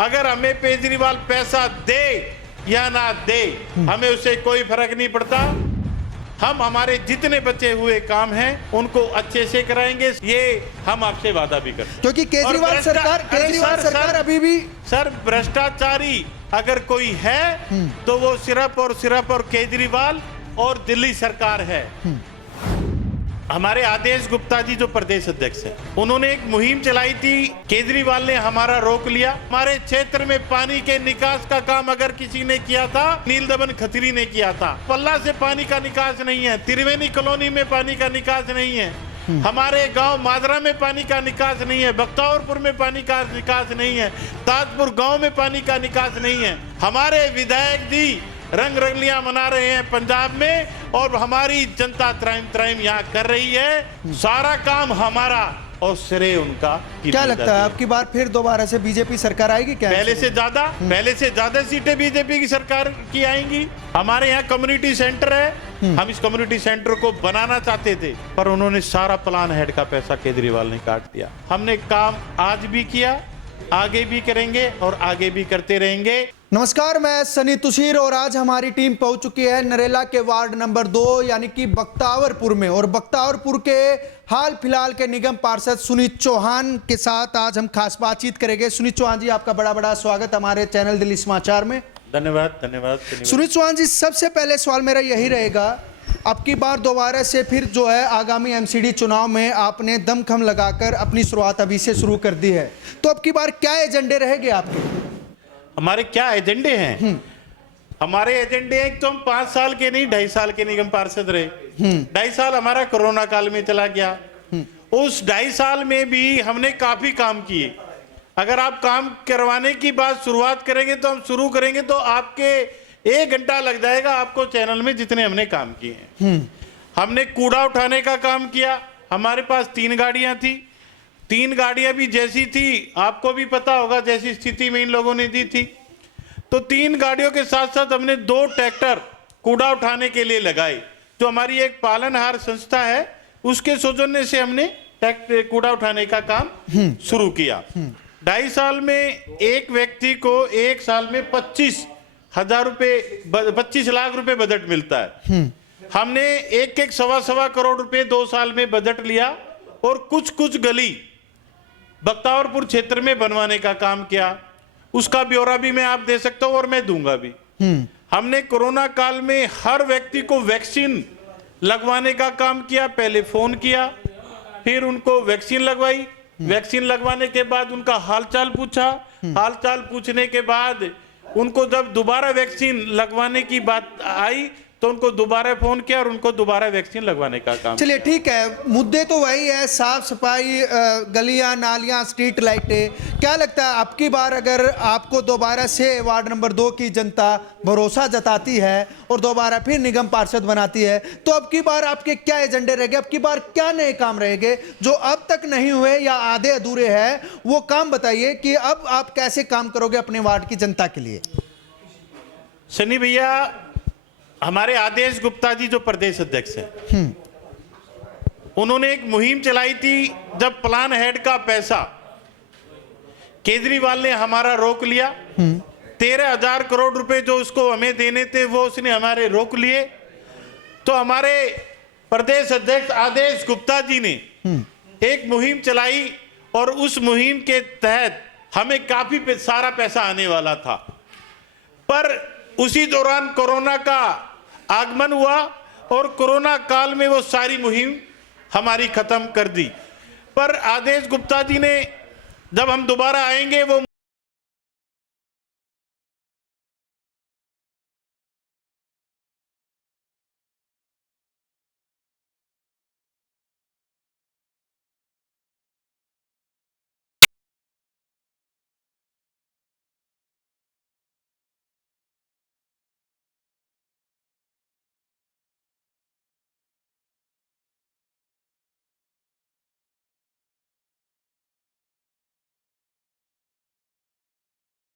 अगर हमें केजरीवाल पैसा दे या ना दे, हमें उससे कोई फर्क नहीं पड़ता। हम हमारे जितने बचे हुए काम हैं उनको अच्छे से कराएंगे, ये हम आपसे वादा भी करते हैं। क्योंकि केजरीवाल सरकार अभी भी सर, भ्रष्टाचारी अगर कोई है तो वो सिर्फ और केजरीवाल और दिल्ली सरकार है। हमारे आदेश गुप्ता जी जो प्रदेश अध्यक्ष हैं, उन्होंने एक मुहिम चलाई थी, केजरीवाल ने हमारा रोक लिया। हमारे क्षेत्र में पानी के निकास का काम अगर किसी ने किया था, नीलदमन खत्री ने किया था। पल्ला से पानी का निकास नहीं है, त्रिवेणी कॉलोनी में पानी का निकास नहीं है, हमारे गांव मादरा में पानी का निकास नहीं है, बख्तावरपुर में पानी का निकास नहीं है, ताजपुर गांव में पानी का निकास नहीं है। हमारे विधायक जी रंग रंगलियां मना रहे हैं पंजाब में और हमारी जनता त्राइम यहाँ कर रही है। सारा काम हमारा और श्रेय उनका। क्या लगता है आपकी बार फिर दोबारा से बीजेपी सरकार आएगी क्या? पहले से ज्यादा सीटें बीजेपी की सरकार की आएंगी। हमारे यहाँ कम्युनिटी सेंटर है, हम इस कम्युनिटी सेंटर को बनाना चाहते थे पर उन्होंने सारा प्लान हेड का पैसा केजरीवाल ने काट दिया। हमने काम आज भी किया, आगे भी करेंगे और आगे भी करते रहेंगे। नमस्कार, मैं सनी तुषीर और आज हमारी टीम पहुंच चुकी है नरेला के वार्ड नंबर 2 यानी कि बख्तावरपुर में। और बख्तावरपुर के हाल फिलहाल के निगम पार्षद सुनीत चौहान के साथ आज हम खास बातचीत करेंगे। सुनीत चौहान जी, आपका बड़ा बड़ा स्वागत हमारे चैनल दिल्ली समाचार में। धन्यवाद। सुनीत चौहान जी, सबसे पहले सवाल मेरा यही रहेगा, अब की बार दोबारा से फिर जो है आगामी एमसीडी चुनाव में आपने दमखम लगाकर अपनी शुरुआत अभी से शुरू कर दी है, तो अब की बार क्या एजेंडे रहेंगे आपके? हमारे क्या एजेंडे हैं? हमारे एजेंडे हैं कि तो हम 5 साल के नहीं 2.5 साल के निगम पार्षद रहे। 2.5 साल हमारा कोरोना काल में चला गया। उस 2.5 साल में भी हमने काफी काम किए। अगर आप काम करवाने की बात शुरुआत करेंगे तो हम शुरू करेंगे तो आपके 1 घंटा लग जाएगा आपको चैनल में जितने हमने काम किए हैं। हमने कूड़ा उठाने का काम किया। हमारे पास 3 गाड़ियां थी। 3 गाड़ियां भी जैसी थी, आपको भी पता होगा जैसी स्थिति में इन लोगों ने दी थी, तो 3 गाड़ियों के साथ साथ हमने 2 ट्रैक्टर कूड़ा उठाने के लिए लगाए। जो हमारी एक पालनहार संस्था है उसके सौजन्य से हमने कूड़ा उठाने का काम शुरू किया। 2.5 साल में एक व्यक्ति को 1 साल में 25 लाख रुपए बजट मिलता है। हमने एक सवा करोड़ रुपए 2 साल में बजट लिया और कुछ गली बख्तावरपुर क्षेत्र में बनवाने का काम किया। उसका ब्यौरा भी मैं आप दे सकता हूं और मैं दूंगा भी। हमने कोरोना काल में हर व्यक्ति को वैक्सीन लगवाने का काम किया। पहले फोन किया, फिर उनको वैक्सीन लगवाई। वैक्सीन लगवाने के बाद उनका हालचाल पूछा। हालचाल पूछने के बाद उनको जब दोबारा वैक्सीन लगवाने की बात आई तो उनको दोबारा फोन किया और उनको दोबारा वैक्सीन लगवाने का काम। चलिए ठीक है, मुद्दे तो वही है, साफ सफाई, गलियां नालियां, स्ट्रीट लाइटें। क्या लगता है आपकी बार अगर आपको दोबारा से वार्ड नंबर 2 की जनता भरोसा जताती है और दोबारा फिर निगम पार्षद बनाती है तो अब की बार आपके क्या एजेंडे रहेंगे? अब की बार क्या नए काम रहेंगे जो अब तक नहीं हुए या आधे अधूरे हैं? वो काम बताइए कि अब आप कैसे काम करोगे अपने वार्ड की जनता के लिए। सनी भैया, हमारे आदेश गुप्ता जी जो प्रदेश अध्यक्ष हैं, उन्होंने एक मुहिम चलाई थी। जब प्लान हेड का पैसा केजरीवाल ने हमारा रोक लिया, 13,000 करोड़ रुपए जो उसको हमें देने थे वो उसने हमारे रोक लिए, तो हमारे प्रदेश अध्यक्ष आदेश गुप्ता जी ने एक मुहिम चलाई और उस मुहिम के तहत हमें काफी सारा पैसा आने वाला था। पर उसी दौरान कोरोना का आगमन हुआ और कोरोना काल में वो सारी मुहिम हमारी खत्म कर दी। पर आदेश गुप्ता जी ने जब हम दोबारा आएंगे वो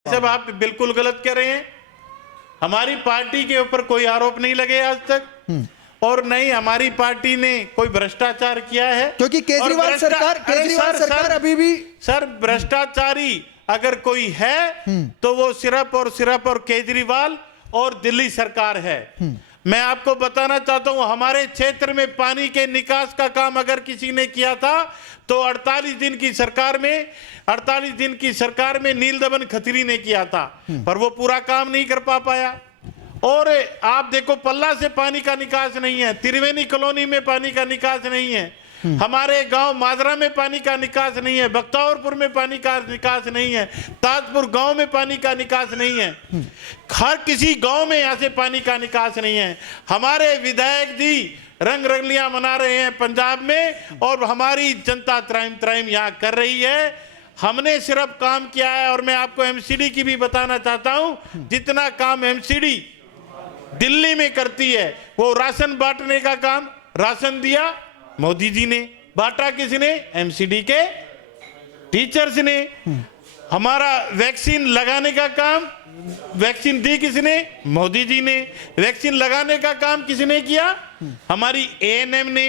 सब आप बिल्कुल गलत कह रहे हैं। हमारी पार्टी के ऊपर कोई आरोप नहीं लगे आज तक और नहीं हमारी पार्टी ने कोई भ्रष्टाचार किया है, क्योंकि केजरीवाल सरकार अभी भी सर भ्रष्टाचारी अगर कोई है तो वो सिर्फ और केजरीवाल और दिल्ली सरकार है। मैं आपको बताना चाहता हूं, हमारे क्षेत्र में पानी के निकास का काम अगर किसी ने किया था तो 48 दिन की सरकार में नील दमन खत्री ने किया था, पर वो पूरा काम नहीं कर पाया। और आप देखो, पल्ला से पानी का निकास नहीं है, त्रिवेणी कॉलोनी में पानी का निकास नहीं है, हमारे गांव माजरा में पानी का निकास नहीं है, बख्तावरपुर में पानी का निकास नहीं है, ताजपुर गांव में पानी का निकास नहीं है, हर किसी गांव में यहां से पानी का निकास नहीं है। हमारे विधायक जी रंग रंगलियां मना रहे हैं पंजाब में, और हमारी जनता त्राइम यहां कर रही है। हमने सिर्फ काम किया है, और मैं आपको एमसीडी की भी बताना चाहता हूं, जितना काम एमसीडी दिल्ली में करती है, वो राशन बांटने का काम, राशन दिया मोदी जी ने, बांटा किसने? एमसीडी के टीचर्स ने। हमारा वैक्सीन लगाने का काम, वैक्सीन दी किसने? मोदी जी ने। वैक्सीन लगाने का काम किसने किया? हमारी एएनएम ने।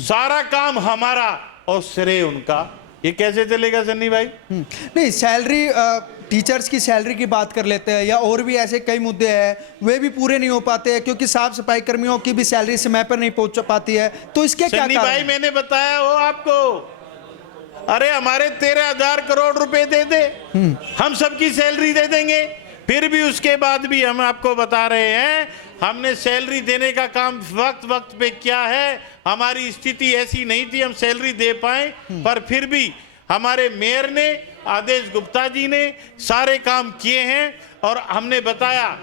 सारा काम हमारा और श्रेय उनका। ये कैसे चलेगा सन्नी भाई? नहीं, सैलरी, टीचर्स की सैलरी की बात कर लेते हैं, या और भी ऐसे कई मुद्दे हैं, वे भी पूरे नहीं हो पाते हैं, क्योंकि साफ सफाई कर्मियों की भी सैलरी समय पर नहीं पहुंच पाती है। तो इसके क्या कारण? भाई मैंने बताया हो आपको, अरे हमारे 13,000 करोड़ रुपए दे दे, हम सबकी सैलरी दे देंगे। फिर भी उसके बाद भी हम आपको बता रहे हैं, हमने सैलरी देने का काम वक्त पे किया है। हमारी स्थिति ऐसी नहीं थी हम सैलरी दे पाए, पर फिर भी हमारे मेयर ने, आदेश गुप्ता जी ने सारे काम किए हैं। और हमने बताया,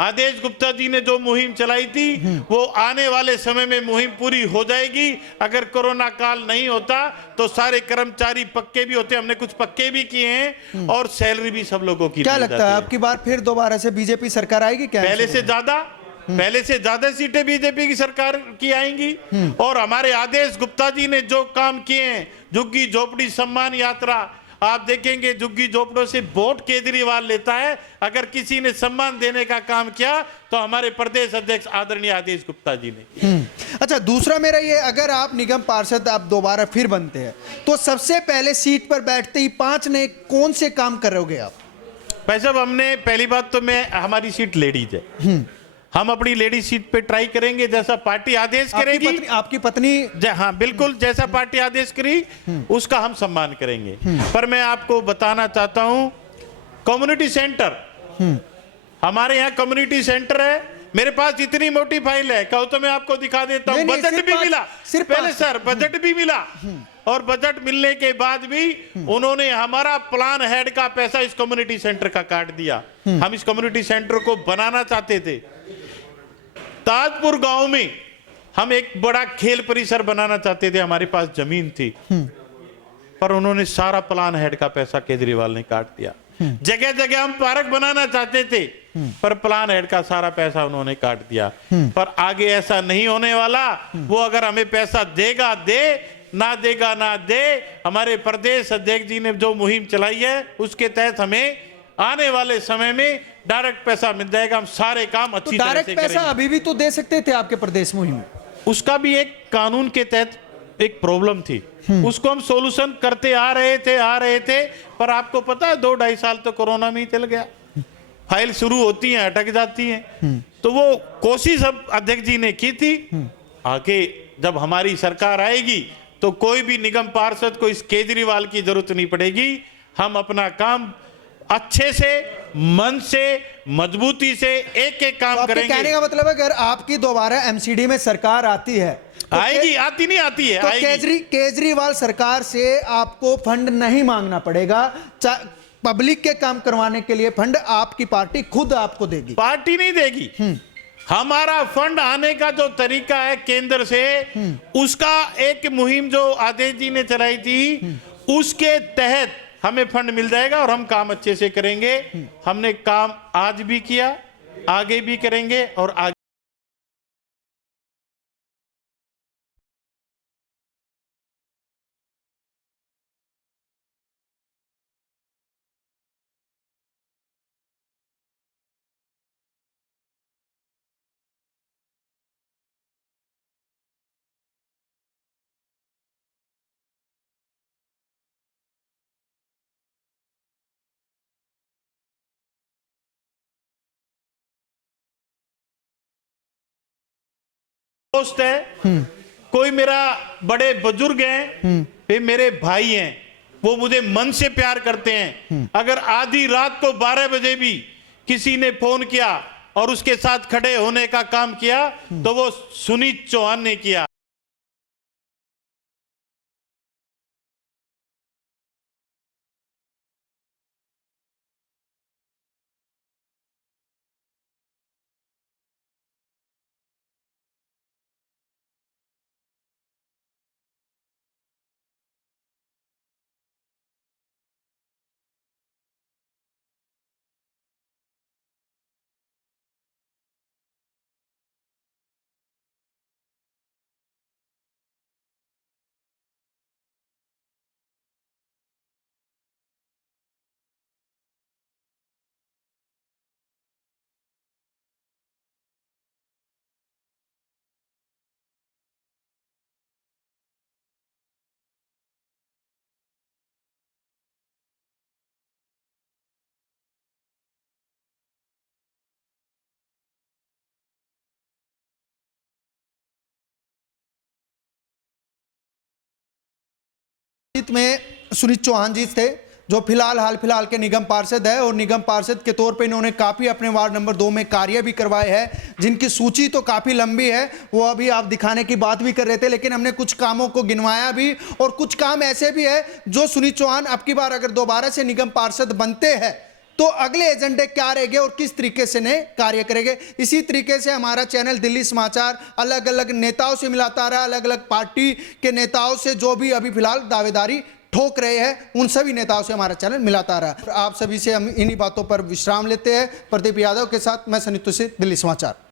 आदेश गुप्ता जी ने जो मुहिम चलाई थी, वो आने वाले समय में मुहिम पूरी हो जाएगी। अगर कोरोना काल नहीं होता तो सारे कर्मचारी पक्के भी होते, हमने कुछ पक्के भी किए हैं, और सैलरी भी सब लोगों की। क्या लगता है आपकी बार फिर दोबारा से बीजेपी सरकार आएगी क्या? पहले से ज्यादा सीटें बीजेपी की सरकार की आएंगी। और हमारे आदेश गुप्ता जी ने जो काम किए हैं, झुग्गी झोपड़ी सम्मान यात्रा, आप देखेंगे झुग्गी झोपड़ों से वोट केजरीवाल लेता है। अगर किसी ने सम्मान देने का काम किया तो हमारे प्रदेश अध्यक्ष आदरणीय आदेश गुप्ता जी ने। अच्छा, दूसरा मेरा ये, अगर आप निगम पार्षद आप दोबारा फिर बनते हैं, तो सबसे पहले सीट पर बैठते ही 5 ने कौन से काम करोगे आप? भाई साहब, हमने पहली बात तो हमारी सीट लेडीज है, हम अपनी लेडीज सीट पे ट्राई करेंगे, जैसा पार्टी आदेश करेगी। आपकी पत्नी? हाँ बिल्कुल, जैसा पार्टी आदेश करी उसका हम सम्मान करेंगे। पर मैं आपको बताना चाहता हूं, कम्युनिटी सेंटर, हमारे यहाँ कम्युनिटी सेंटर है। मेरे पास इतनी मोटी फाइल है, कहो तो मैं आपको दिखा देता हूँ। बजट भी मिला पहले सर, बजट भी मिला, और बजट मिलने के बाद भी उन्होंने हमारा प्लान हेड का पैसा इस कम्युनिटी सेंटर का काट दिया। हम इस कम्युनिटी सेंटर को बनाना चाहते थे। ताजपुर गांव में हम एक बड़ा खेल परिसर बनाना चाहते थे, हमारे पास जमीन थी, पर उन्होंने सारा प्लान हेड का पैसा केजरीवाल ने काट दिया। जगह जगह हम पार्क बनाना चाहते थे, पर प्लान हेड का सारा पैसा उन्होंने काट दिया। पर आगे ऐसा नहीं होने वाला। वो अगर हमें पैसा देगा दे, ना देगा ना दे। हमारे प्रदेश अध्यक्ष जी ने जो मुहिम चलाई है, उसके तहत हमें आने वाले समय में डायरेक्ट पैसा मिल जाएगा। हम सारे काम अच्छी तरह से करेंगे। डायरेक्ट पैसा अभी भी तो दे सकते थे आपके प्रदेश मुहिम में, उसका भी एक कानून के तहत एक प्रॉब्लम थी, उसको हम सॉल्यूशन करते आ रहे थे। पर आपको पता है 2-2.5 साल तो कोरोना में ही चल गया। फाइल शुरू होती है, अटक जाती है। तो वो कोशिश अब अध्यक्ष जी ने की थी। आगे जब हमारी सरकार आएगी तो कोई भी निगम पार्षद को इस केजरीवाल की जरूरत नहीं पड़ेगी। हम अपना काम अच्छे से, मन से, मजबूती से एक काम करेंगे। कहने का मतलब है, अगर आपकी दोबारा एमसीडी में सरकार आती है तो आएगी, आती नहीं आती है, तो आएगी। केजरीवाल सरकार से आपको फंड नहीं मांगना पड़ेगा। पब्लिक के काम करवाने के लिए फंड आपकी पार्टी खुद आपको देगी। पार्टी नहीं देगी। हमारा फंड आने का जो तरीका है केंद्र से, उसका एक मुहिम जो आदेश जी ने चलाई थी, उसके तहत हमें फंड मिल जाएगा और हम काम अच्छे से करेंगे। हमने काम आज भी किया, आगे भी करेंगे और आगे दोस्त है, कोई मेरा बड़े बुजुर्ग हैं, वे मेरे भाई हैं, वो मुझे मन से प्यार करते हैं। अगर आधी रात को 12 बजे भी किसी ने फोन किया और उसके साथ खड़े होने का काम किया तो वो सुनीत चौहान ने किया। में सुनीत चौहान जी थे जो हाल फिलहाल के निगम पार्षद है और निगम पार्षद के तौर पे इन्होंने काफ़ी अपने वार्ड नंबर 2 में कार्य भी करवाए हैं, जिनकी सूची तो काफ़ी लंबी है, वो अभी आप दिखाने की बात भी कर रहे थे, लेकिन हमने कुछ कामों को गिनवाया भी और कुछ काम ऐसे भी है जो सुनीत चौहान अब की बार अगर दोबारा से निगम पार्षद बनते हैं तो अगले एजेंडे क्या रहेंगे और किस तरीके से ने कार्य करेंगे। इसी तरीके से हमारा चैनल दिल्ली समाचार अलग अलग नेताओं से मिलाता रहा, अलग अलग पार्टी के नेताओं से जो भी अभी फिलहाल दावेदारी ठोक रहे हैं उन सभी नेताओं से हमारा चैनल मिलाता रहा। आप सभी से हम इन्हीं बातों पर विश्राम लेते हैं। प्रदीप यादव के साथ मैं सनित से दिल्ली समाचार।